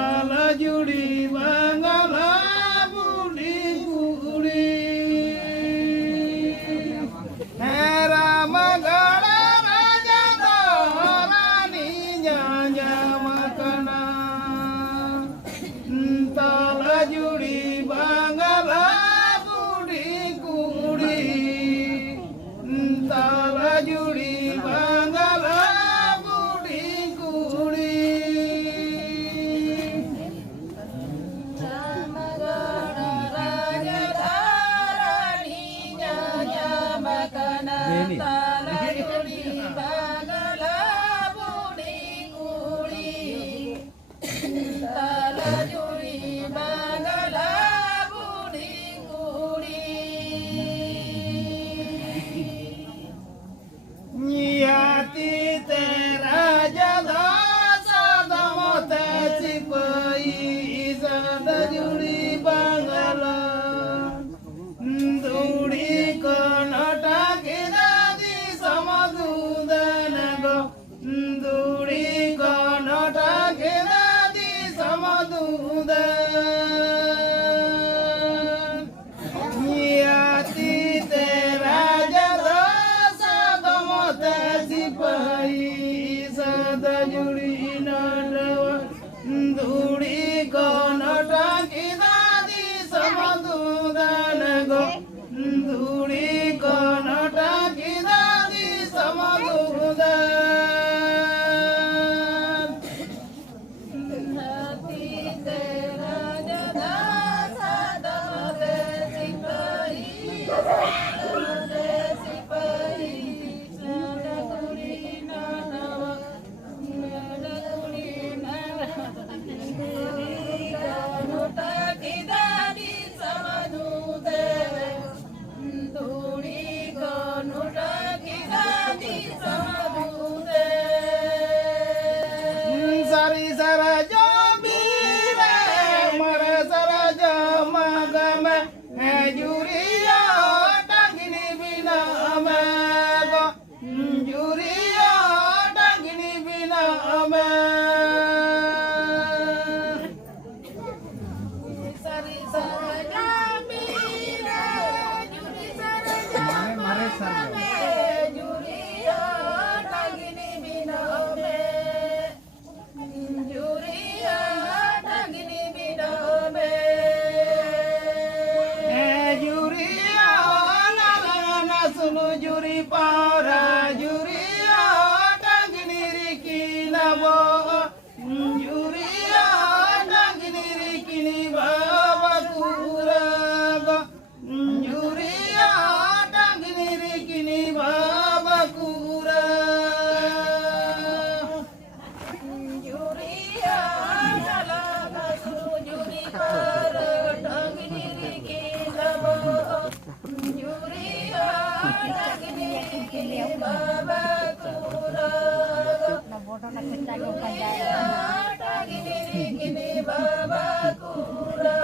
Tala judi bangala budi kuri Hera magala raja dorani nyanya makana Tala judi bangala budi kuri Tala judi bangala budi kuri Nyati tera jada sadamo te sipai sada juri bangala duri kanata kedadi samadudana go duri kanata kedadi samadudan Nyati tera jada sadamo te sipai sada juri nadawa duri kanata kedadi samadudana go duri kanata kedadi samadudan Sari saraja bire mara saraja magame juriya tangini bina ame go juriya tangini bina ame Sari saraja bire juri saraja magame juriya tangini bina ame Sunu juri para juriya tangini rikina bo juriya tangini rikini baba kuraga juriya tangini rikini baba kura juriya talaga sunu juri para tangini rikina bo juriya Baba Kuraga Baba Kuraga